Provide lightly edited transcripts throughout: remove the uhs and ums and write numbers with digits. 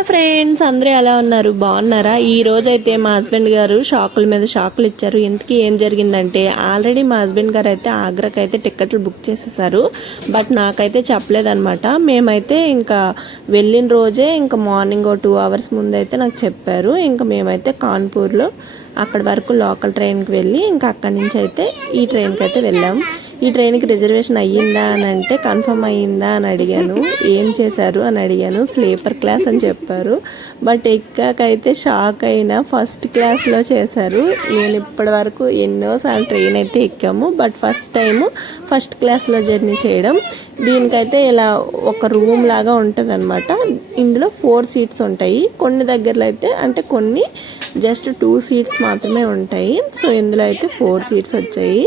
Hello friends, అందరూ ఎలా ఉన్నారు? బాగున్నారా? ఈ రోజు అయితే మా హస్బెండ్ గారు షాకుల మీద షాకులు ఇచ్చారు. ఇంతకీ ఏం జరిగిందంటే, ఆల్రెడీ మా హస్బెండ్ గారు అయితే ఆగ్రాకి అయితే టికెట్లు బుక్ చేసేసారు. బట్ నాకైతే చెప్పలేదన్నమాట. మేమైతే ఇంకా వెళ్ళిన రోజే ఇంకా మార్నింగ్ 2 hours ముందు అయితే నాకు చెప్పారు. ఇంకా మేమైతే కాన్పూర్లో అక్కడి వరకు లోకల్ ట్రైన్కి వెళ్ళి ఇంకా అక్కడి నుంచి అయితే ఈ ట్రైన్కి అయితే వెళ్ళాం. ఈ ట్రైన్కి రిజర్వేషన్ అయ్యిందా అని అంటే కన్ఫర్మ్ అయ్యిందా అని అడిగాను. ఏం చేశారు అని అడిగాను. స్లీపర్ క్లాస్ అని చెప్పారు. బట్ ఎక్కాకైతే షాక్ అయినా, ఫస్ట్ క్లాస్లో చేశారు. నేను ఇప్పటి వరకు ఎన్నోసార్లు ట్రైన్ అయితే ఎక్కాము, బట్ ఫస్ట్ టైము ఫస్ట్ క్లాస్లో జర్నీ చేయడం. దీనికైతే ఇలా ఒక రూమ్ లాగా ఉంటుంది అనమాట. ఇందులో 4 seats ఉంటాయి. కొన్ని దగ్గరలో అయితే అంటే కొన్ని జస్ట్ 2 seats మాత్రమే ఉంటాయి. సో ఇందులో అయితే 4 seats వచ్చాయి.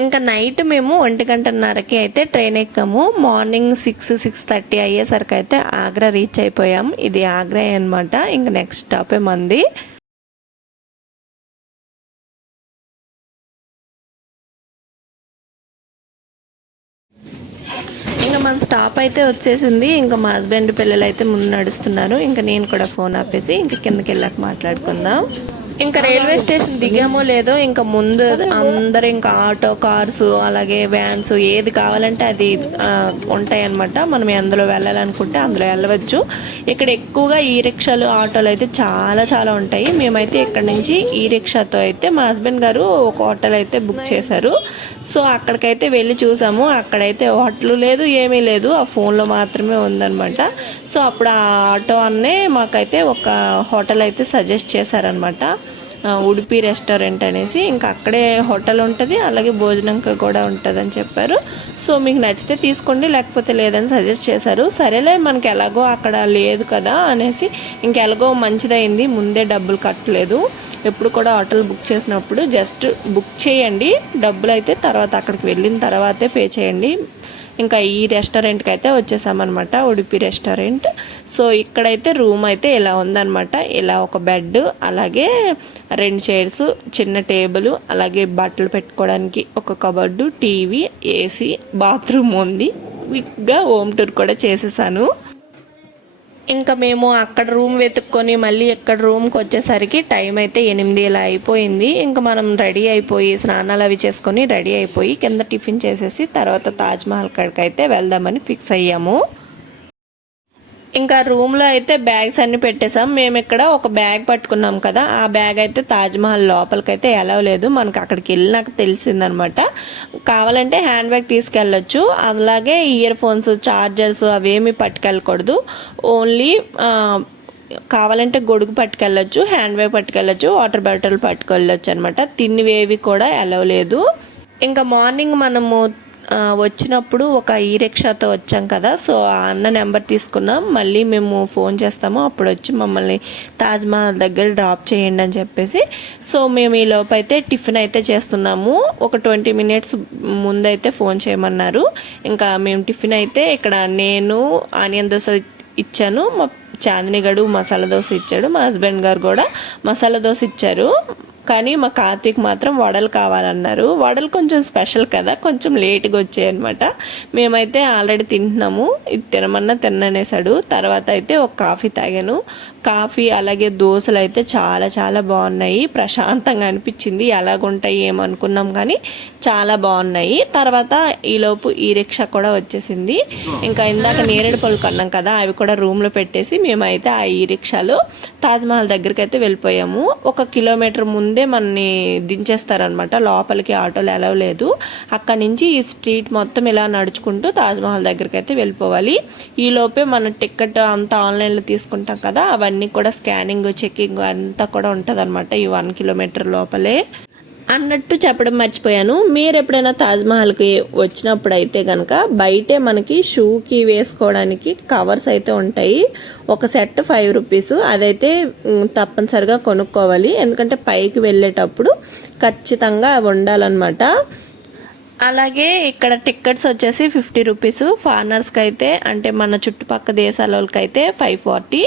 ఇంకా నైట్ మేము 1:30కి అయితే ట్రైన్ ఎక్కాము. మార్నింగ్ 6-6:30 అయ్యేసరికి అయితే ఆగ్రా రీచ్ అయిపోయాం. ఇది ఆగ్రా అనమాట. ఇంకా నెక్స్ట్ స్టాపే మంది. ఇంకా మన స్టాప్ అయితే వచ్చేసింది. ఇంకా మా హస్బెండ్ పిల్లలు అయితే ముందు నడుస్తున్నారు. ఇంకా నేను కూడా ఫోన్ ఆపేసి ఇంకా కిందకి వెళ్ళాక మాట్లాడుకుందాం. ఇంకా రైల్వే స్టేషన్ దిగామో లేదో ఇంకా ముందు అందరు ఇంకా ఆటో, కార్స్, అలాగే వ్యాన్స్ ఏది కావాలంటే అది ఉంటాయి అన్నమాట. మనం ఎందులో వెళ్ళాలనుకుంటే అందులో వెళ్ళవచ్చు. ఇక్కడ ఎక్కువగా ఈ రిక్షాలు, ఆటోలు అయితే చాలా చాలా ఉంటాయి. మేమైతే ఇక్కడ నుంచి ఈ రిక్షాతో అయితే మా హస్బెండ్ గారు ఒక హోటల్ అయితే బుక్ చేశారు. సో అక్కడికైతే వెళ్ళి చూసాము. అక్కడైతే హోటల్ లేదు, ఏమీ లేదు, ఆ ఫోన్లో మాత్రమే ఉందన్నమాట. సో అప్పుడు ఆ ఆటో అన్నే మాకైతే ఒక హోటల్ అయితే సజెస్ట్ చేశారనమాట, ఉడిపి రెస్టారెంట్ అనేసి. ఇంకా అక్కడే హోటల్ ఉంటుంది, అలాగే భోజనం కూడా ఉంటుంది అని చెప్పారు. సో మీకు నచ్చితే తీసుకోండి, లేకపోతే లేదని సజెస్ట్ చేశారు. సరేలే, మనకి ఎలాగో అక్కడ లేదు కదా అనేసి ఇంకెలాగో మంచిదైంది, ముందే డబ్బులు కట్టలేదు. ఎప్పుడు కూడా హోటల్ బుక్ చేసినప్పుడు జస్ట్ బుక్ చేయండి, డబ్బులు అయితే తర్వాత అక్కడికి వెళ్ళిన తర్వాతే పే చేయండి. ఇంకా ఈ రెస్టారెంట్కి అయితే వచ్చేసామన్నమాట, ఉడిపి రెస్టారెంట్. సో ఇక్కడైతే రూమ్ అయితే ఇలా ఉందన్నమాట. ఇలా ఒక బెడ్, అలాగే 2 చైర్స్, చిన్న టేబుల్, అలాగే బట్టలు పెట్టుకోవడానికి ఒక కబోర్డు, టీవీ, ఏసీ, బాత్రూమ్ ఉంది. క్విక్గా హోమ్ టూర్ కూడా చేసేసాను. ఇంకా మేము అక్కడ రూమ్ వెతుక్కొని మళ్ళీ ఇక్కడ రూమ్కి వచ్చేసరికి టైం అయితే 8 ఇలా అయిపోయింది. ఇంకా మనం రెడీ అయిపోయి స్నానాలు అవి చేసుకొని రెడీ అయిపోయి కింద టిఫిన్ చేసేసి తర్వాత తాజ్మహల్ కాడికి అయితే వెళ్దామని ఫిక్స్ అయ్యాము. ఇంకా రూమ్లో అయితే బ్యాగ్స్ అన్ని పెట్టేసాం. మేము ఇక్కడ ఒక బ్యాగ్ పట్టుకున్నాం కదా, ఆ బ్యాగ్ అయితే తాజ్మహల్ లోపలికైతే ఎలా లేదు, మనకు అక్కడికి వెళ్ళినాక తెలిసిందనమాట. కావాలంటే హ్యాండ్ బ్యాగ్ తీసుకెళ్ళొచ్చు, అలాగే ఇయర్ ఫోన్స్, చార్జర్స్ అవేమీ పట్టుకెళ్ళకూడదు. ఓన్లీ కావాలంటే గొడుగు పట్టుకెళ్ళొచ్చు, హ్యాండ్ బ్యాగ్ పట్టుకెళ్ళొచ్చు, వాటర్ బాటిల్ పట్టుకెళ్ళొచ్చు అనమాట. తిన్నివేవి కూడా ఎలా లేదు. ఇంకా మార్నింగ్ మనము వచ్చినప్పుడు ఒక ఈ రిక్షాతో వచ్చాం కదా, సో ఆ అన్న నెంబర్ తీసుకున్నాం. మళ్ళీ మేము ఫోన్ చేస్తాము, అప్పుడు వచ్చి మమ్మల్ని తాజ్మహల్ దగ్గర డ్రాప్ చేయండి అని చెప్పేసి. సో మేము ఈ లోపు అయితే టిఫిన్ అయితే చేస్తున్నాము. ఒక 20 minutes ముందైతే ఫోన్ చేయమన్నారు. ఇంకా మేము టిఫిన్ అయితే ఇక్కడ నేను ఆనియన్ దోశ ఇచ్చాను, మా చాందిని గడు మసాలా దోశ ఇచ్చాడు, మా హస్బెండ్ గారు కూడా మసాలా దోశ ఇచ్చారు. కానీ మా కార్తీక్ మాత్రం వడలు కావాలన్నారు. వడలు కొంచెం స్పెషల్ కదా, కొంచెం లేట్గా వచ్చాయన్నమాట. మేమైతే ఆల్రెడీ తింటున్నాము, ఇది తినమన్నా తిననేసాడు. తర్వాత అయితే ఒక కాఫీ తాగాను. కాఫీ అలాగే దోశలు అయితే చాలా చాలా బాగున్నాయి, ప్రశాంతంగా అనిపించింది. ఎలాగుంటాయి ఏమనుకున్నాం కానీ చాలా బాగున్నాయి. తర్వాత ఈలోపు ఈ రిక్షా కూడా వచ్చేసింది. ఇంకా ఇందాక నేరేడు పళ్ళు కొన్నాం కదా, అవి కూడా రూమ్లో పెట్టేసి మేమైతే ఆ ఈ రిక్షాలో తాజ్మహల్ దగ్గరికి అయితే వెళ్ళిపోయాము. 1 kilometer ముందే మనని దించేస్తారనమాట, లోపలికి ఆటోలు ఎలా లేదు. అక్కడి నుంచి ఈ స్ట్రీట్ మొత్తం ఇలా నడుచుకుంటూ తాజ్మహల్ దగ్గరికి అయితే వెళ్ళిపోవాలి. ఈలోపే మన టికెట్ అంతా ఆన్లైన్లో తీసుకుంటాం కదా, అవన్నీ కూడా స్కానింగ్, చెకింగ్ అంతా కూడా ఉంటుంది అనమాట ఈ 1 kilometer లోపలే. అన్నట్టు చెప్పడం మర్చిపోయాను. మీరు ఎప్పుడైనా తాజ్మహల్కి వచ్చినప్పుడు అయితే కనుక బయటే మనకి షూకి వేసుకోవడానికి కవర్స్ అయితే ఉంటాయి. ఒక సెట్ 5 రూపీస్. అదైతే తప్పనిసరిగా కొనుక్కోవాలి, ఎందుకంటే పైకి వెళ్ళేటప్పుడు ఖచ్చితంగా అవి ఉండాలన్నమాట. అలాగే ఇక్కడ టికెట్స్ వచ్చేసి 50 రూపీస్. ఫారినర్స్కి అయితే అంటే మన చుట్టుపక్కల దేశాల వాళ్ళకి అయితే 540.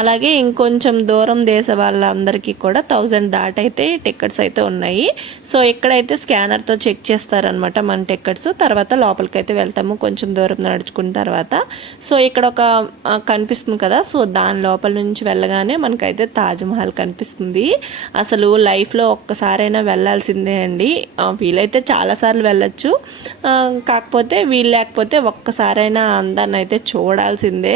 అలాగే ఇంకొంచెం దూరం దేశ వాళ్ళందరికీ కూడా 1000 దాటైతే టికెట్స్ అయితే ఉన్నాయి. సో ఇక్కడైతే స్కానర్తో చెక్ చేస్తారనమాట మన టికెట్స్. తర్వాత లోపలికి అయితే వెళ్తాము కొంచెం దూరం నడుచుకున్న తర్వాత. సో ఇక్కడ ఒక కనిపిస్తుంది కదా, సో దాని లోపల నుంచి వెళ్ళగానే మనకైతే తాజ్మహల్ కనిపిస్తుంది. అసలు లైఫ్లో ఒక్కసారైనా వెళ్ళాల్సిందే అండి. వీలైతే చాలాసార్లు వెళ్ళచ్చు, కాకపోతే వీలు లేకపోతే ఒక్కసారైనా అందాన్ని అయితే చూడాల్సిందే.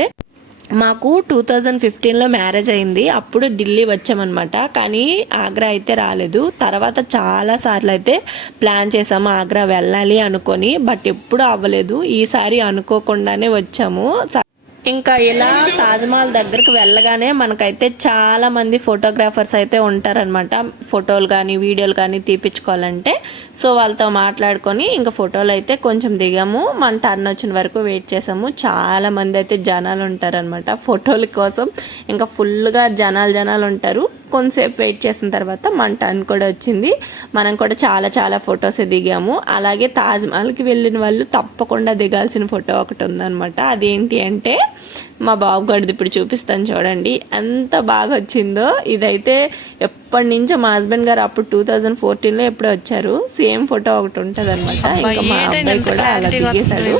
మాకు 2015లో మ్యారేజ్ అయింది. అప్పుడు ఢిల్లీ వచ్చామన్నమాట, కానీ ఆగ్రా అయితే రాలేదు. తర్వాత చాలా సార్లు అయితే ప్లాన్ చేసాము ఆగ్రా వెళ్ళాలి అనుకొని, బట్ ఎప్పుడు అవ్వలేదు. ఈసారి అనుకోకుండానే వచ్చాము. ఇంకా ఇలా తాజ్మహల్ దగ్గరికి వెళ్ళగానే మనకైతే చాలా మంది ఫోటోగ్రాఫర్స్ అయితే ఉంటారనమాట. ఫోటోలు కానీ వీడియోలు కానీ తీపించుకోవాలంటే సో వాళ్ళతో మాట్లాడుకొని ఇంకా ఫోటోలు అయితే కొంచెం దిగాము. మన టర్న్ వచ్చిన వరకు వెయిట్ చేసాము. చాలా మంది అయితే జనాలు ఉంటారనమాట ఫోటోల కోసం. ఇంకా ఫుల్గా జనాలు ఉంటారు. కొంతసేపు వెయిట్ చేసిన తర్వాత మన టర్న్ కూడా వచ్చింది. మనం కూడా చాలా ఫొటోస్ దిగాము. అలాగే తాజ్మహల్కి వెళ్ళిన వాళ్ళు తప్పకుండా దిగాల్సిన ఫోటో ఒకటి ఉందన్నమాట. అదేంటి అంటే మా బాబు గడిది ఇప్పుడు చూపిస్తాను చూడండి ఎంత బాగా వచ్చిందో. ఇదైతే ఎప్పటి నుంచో మా హస్బెండ్ గారు అప్పుడు 2014లో ఎప్పుడో వచ్చారు. సేమ్ ఫోటో ఒకటి ఉంటుంది అనమాట. ఇంకా మా అబ్బాయి కూడా అలా దిగేశాడు.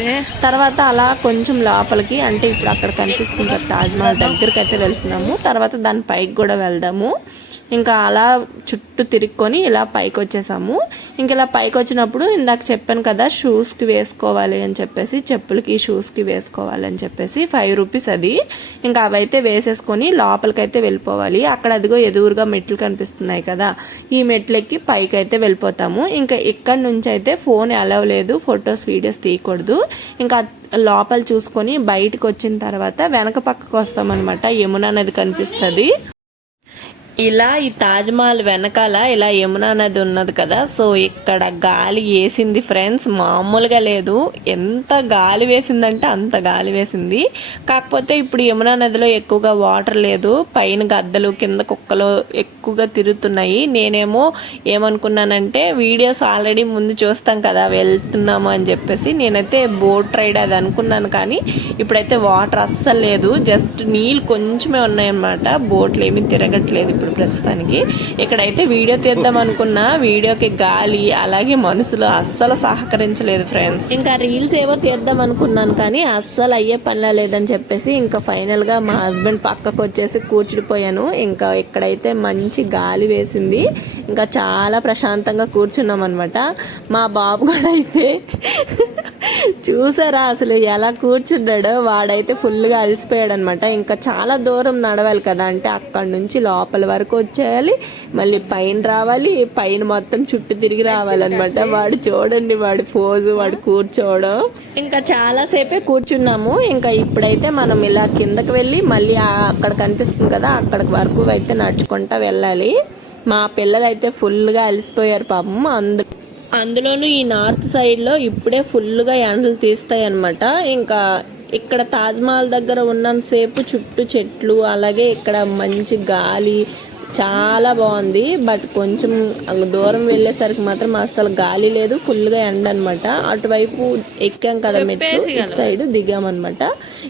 తర్వాత అలా కొంచెం లోపలికి అంటే ఇప్పుడు అక్కడ కనిపిస్తుంది కదా తాజ్మహల్ దగ్గరికి అయితే వెళ్తున్నాము. తర్వాత దాని పైకి కూడా వెళ్దాము. ఇంకా అలా చుట్టూ తిరుక్కొని ఇలా పైకి వచ్చేసాము. ఇంక ఇలా పైకి వచ్చినప్పుడు ఇందాక చెప్పాను కదా షూస్కి వేసుకోవాలి అని చెప్పేసి, చెప్పులకి షూస్కి వేసుకోవాలి అని చెప్పేసి 5 రూపీస్ అది. ఇంకా అవైతే వేసేసుకొని లోపలికైతే వెళ్ళిపోవాలి. అక్కడ అదిగో ఎదురుగా మెట్లు కనిపిస్తున్నాయి కదా, ఈ మెట్లెక్కి పైకి అయితే వెళ్ళిపోతాము. ఇంకా ఇక్కడ నుంచి అయితే ఫోన్ అలవ్ లేదు, ఫొటోస్ వీడియోస్ తీయకూడదు. ఇంకా లోపల చూసుకొని బయటకు వచ్చిన తర్వాత వెనక పక్కకు వస్తామన్నమాట. యమునా నది కనిపిస్తుంది. ఇలా ఈ తాజ్మహల్ వెనకాల ఇలా యమునా నది ఉన్నది కదా, సో ఇక్కడ గాలి వేసింది ఫ్రెండ్స్, మామూలుగా లేదు. ఎంత గాలి వేసిందంటే అంత గాలి వేసింది. కాకపోతే ఇప్పుడు యమునా నదిలో ఎక్కువగా వాటర్ లేదు. పైన గద్దలు కింద కుక్కలు ఎక్కువగా తిరుగుతున్నాయి. నేనేమో ఏమనుకున్నానంటే వీడియోస్ ఆల్రెడీ ముందు చూస్తాం కదా వెళ్తున్నాము అని చెప్పేసి, నేనైతే బోట్ రైడ్ అది అనుకున్నాను. కానీ ఇప్పుడైతే వాటర్ అస్సలు లేదు, జస్ట్ నీళ్ళు కొంచెమే ఉన్నాయన్నమాట. బోట్లు ఏమీ తిరగట్లేదు ఇప్పుడు ప్రస్తుతానికి. ఇక్కడైతే వీడియో తీద్దాం అనుకున్నా, వీడియోకి గాలి అలాగే మనుషులు అస్సలు సహకరించలేదు ఫ్రెండ్స్. ఇంకా రీల్స్ ఏవో తీద్దాం అనుకున్నాను కానీ అస్సలు అయ్యే పనిలా లేదని చెప్పేసి ఇంకా ఫైనల్ గా మా హస్బెండ్ పక్కకు వచ్చేసి కూర్చుడిపోయాను. ఇంకా ఇక్కడైతే మంచి గాలి వేసింది. ఇంకా చాలా ప్రశాంతంగా కూర్చున్నాం అనమాట. మా బాబు కూడా అయితే చూసారా అసలు ఎలా కూర్చున్నాడో, వాడైతే ఫుల్గా అలసిపోయాడు అనమాట. ఇంకా చాలా దూరం నడవాలి కదా, అంటే అక్కడ నుంచి లోపల వరకు వచ్చేయాలి, మళ్ళీ పైన రావాలి, పైన మొత్తం చుట్టూ తిరిగి రావాలన్నమాట. వాడు చూడండి వాడి పోజు, వాడు కూర్చోవడం. ఇంకా చాలాసేపే కూర్చున్నాము. ఇంకా ఇప్పుడైతే మనం ఇలా కిందకి వెళ్ళి మళ్ళీ అక్కడ కనిపిస్తుంది కదా అక్కడికి వరకు అయితే నడుచుకుంటా వెళ్ళాలి. మా పిల్లలు అయితే ఫుల్గా అలసిపోయారు పాపం. అందులోనూ ఈ నార్త్ సైడ్లో ఇప్పుడే ఫుల్గా ఎండలు తీస్తాయి అన్నమాట. ఇంకా ఇక్కడ తాజ్మహల్ దగ్గర ఉన్నంతసేపు చుట్టూ చెట్లు, అలాగే ఇక్కడ మంచి గాలి, చాలా బాగుంది. బట్ కొంచెం దూరం వెళ్ళేసరికి మాత్రం అస్సలు గాలి లేదు, ఫుల్గా ఎండ అనమాట. అటువైపు ఎక్కాం కదా మెట్లు, ఇటు సైడ్ దిగామన్నమాట.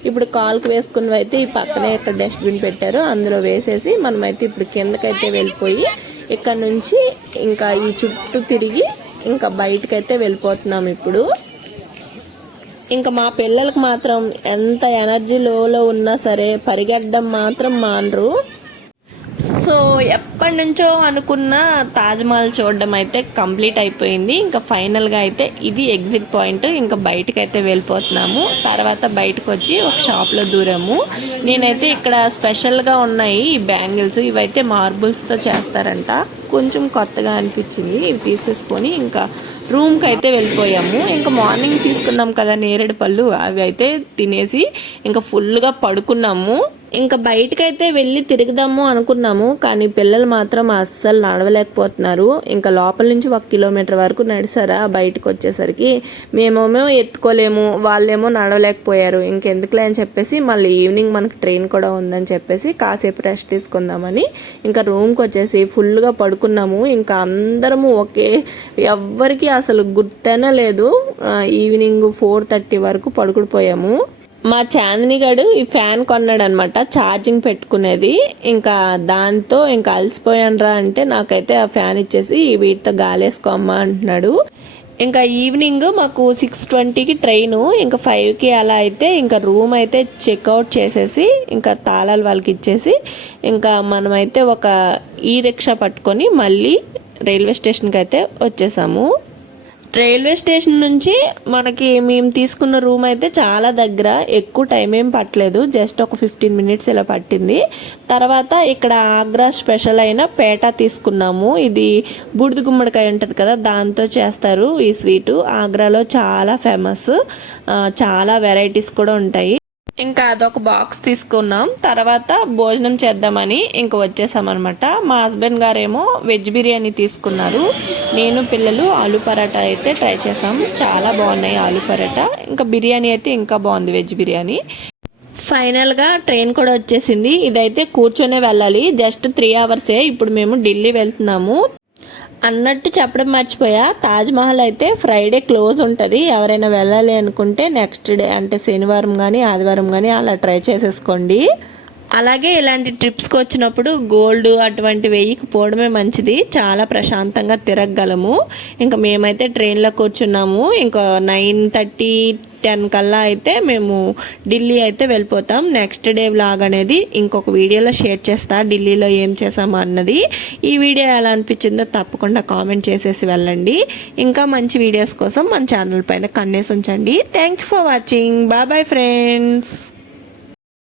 ఇప్పుడు కాలుకు వేసుకున్నవి అయితే ఈ పక్కనే ఇక్కడ డస్ట్బిన్ పెట్టారు, అందులో వేసేసి మనమైతే ఇప్పుడు కిందకైతే వెళ్ళిపోయి ఇక్కడ నుంచి ఇంకా ఈ చుట్టూ తిరిగి ఇంకా బయటకైతే వెళ్ళిపోతున్నాం ఇప్పుడు. ఇంకా మా పిల్లలకు మాత్రం ఎంత ఎనర్జీ లోలో ఉన్నా సరే పరిగెట్టడం మాత్రం మానరు. సో ఎప్పటి నుంచో అనుకున్న తాజ్మహల్ చూడడం అయితే కంప్లీట్ అయిపోయింది. ఇంకా ఫైనల్గా అయితే ఇది ఎగ్జిట్ పాయింట్. ఇంకా బయటకు అయితే వెళ్ళిపోతున్నాము. తర్వాత బయటకు వచ్చి ఒక షాప్లో దూరాము. నేనైతే ఇక్కడ స్పెషల్గా ఉన్నాయి ఈ బ్యాంగిల్స్, ఇవైతే మార్బుల్స్తో చేస్తారంట. కొంచెం కొత్తగా అనిపించింది, ఇవి తీసేసుకొని ఇంకా రూమ్కి అయితే వెళ్ళిపోయాము. ఇంకా మార్నింగ్ తీసుకున్నాం కదా నేరేడు పళ్ళు, అవి అయితే తినేసి ఇంకా ఫుల్గా పడుకున్నాము. ఇంకా బయటకైతే వెళ్ళి తిరుగుదాము అనుకున్నాము, కానీ పిల్లలు మాత్రం అస్సలు నడవలేకపోతున్నారు. ఇంకా లోపల నుంచి 1 కిలోమీటర్ వరకు నడిచారా బయటకు వచ్చేసరికి. మేమేమో ఎత్తుకోలేము, వాళ్ళేమో నడవలేకపోయారు. ఇంకెందుకులే అని చెప్పేసి మళ్ళీ ఈవినింగ్ మనకి ట్రైన్ కూడా ఉందని చెప్పేసి కాసేపు రెస్ట్ తీసుకుందామని ఇంకా రూమ్కి వచ్చేసి ఫుల్గా పడుకున్నాము. ఇంకా అందరము ఎవ్వరికి అసలు గుర్తనే లేదు. ఈవినింగ్ 4:30 వరకు పడుకుడిపోయాము. మా చాందిని గడు ఈ ఫ్యాన్ కొన్నాడు అనమాట, ఛార్జింగ్ పెట్టుకునేది. ఇంకా దాంతో ఇంకా అలసిపోయానురా అంటే నాకైతే ఆ ఫ్యాన్ ఇచ్చేసి వీటితో గాలేసుకోమ్మా అంటున్నాడు. ఇంకా ఈవినింగ్ మాకు 6:20కి ట్రైను, ఇంకా 5కి అలా అయితే ఇంకా రూమ్ అయితే చెక్అవుట్ చేసేసి ఇంకా తాళాలు వాళ్ళకి ఇచ్చేసి ఇంకా మనమైతే ఒక ఈ రిక్షా పట్టుకొని మళ్ళీ రైల్వే స్టేషన్కి అయితే వచ్చేసాము. రైల్వే స్టేషన్ నుంచి మనకి మేము తీసుకున్న రూమ్ అయితే చాలా దగ్గర, ఎక్కువ టైం ఏం పట్టలేదు, జస్ట్ ఒక 15 మినిట్స్ ఇలా పట్టింది. తర్వాత ఇక్కడ ఆగ్రా స్పెషల్ అయిన పేటా తీసుకున్నాము. ఇది బూడిద గుమ్మడికాయ ఉంటుంది కదా, దాంతో చేస్తారు ఈ స్వీటు. ఆగ్రాలో చాలా ఫేమస్, చాలా వెరైటీస్ కూడా ఉంటాయి. ఇంకా అదొక బాక్స్ తీసుకున్నాం. తర్వాత భోజనం చేద్దామని ఇంకా వచ్చేసామన్నమాట. మా హస్బెండ్ గారేమో వెజ్ బిర్యానీ తీసుకున్నారు. నేను పిల్లలు ఆలు పరాటా అయితే ట్రై చేసాం, చాలా బాగున్నాయి ఆలు పరాటా. ఇంకా బిర్యానీ అయితే ఇంకా బాగుంది, వెజ్ బిర్యానీ. ఫైనల్గా ట్రైన్ కూడా వచ్చేసింది. ఇదైతే కూర్చొనే వెళ్ళాలి, జస్ట్ 3 అవర్సే. ఇప్పుడు మేము ఢిల్లీ వెళ్తున్నాము. అన్నట్టు చెప్పడం మర్చిపోయా, తాజ్మహల్ అయితే ఫ్రైడే క్లోజ్ ఉంటుంది. ఎవరైనా వెళ్ళాలి అనుకుంటే నెక్స్ట్ డే అంటే శనివారం కానీ ఆదివారం కానీ అలా ట్రై చేసేసుకోండి. అలాగే ఇలాంటి ట్రిప్స్కి వచ్చినప్పుడు గోల్డ్ అటువంటి వేయకపోవడమే మంచిది, చాలా ప్రశాంతంగా తిరగగలము. ఇంకా మేమైతే ట్రైన్లో కూర్చున్నాము. ఇంకా 9:30-10 కల్లా అయితే మేము ఢిల్లీ అయితే వెళ్ళిపోతాం. నెక్స్ట్ డే వ్లాగ్ అనేది ఇంకొక వీడియోలో షేర్ చేస్తా, ఢిల్లీలో ఏం చేసాము అన్నది. ఈ వీడియో ఎలా అనిపించిందో తప్పకుండా కామెంట్ చేసేసి వెళ్ళండి. ఇంకా మంచి వీడియోస్ కోసం మన ఛానల్ పైన కన్నేసి ఉంచండి. Thank you for watching. Bye friends.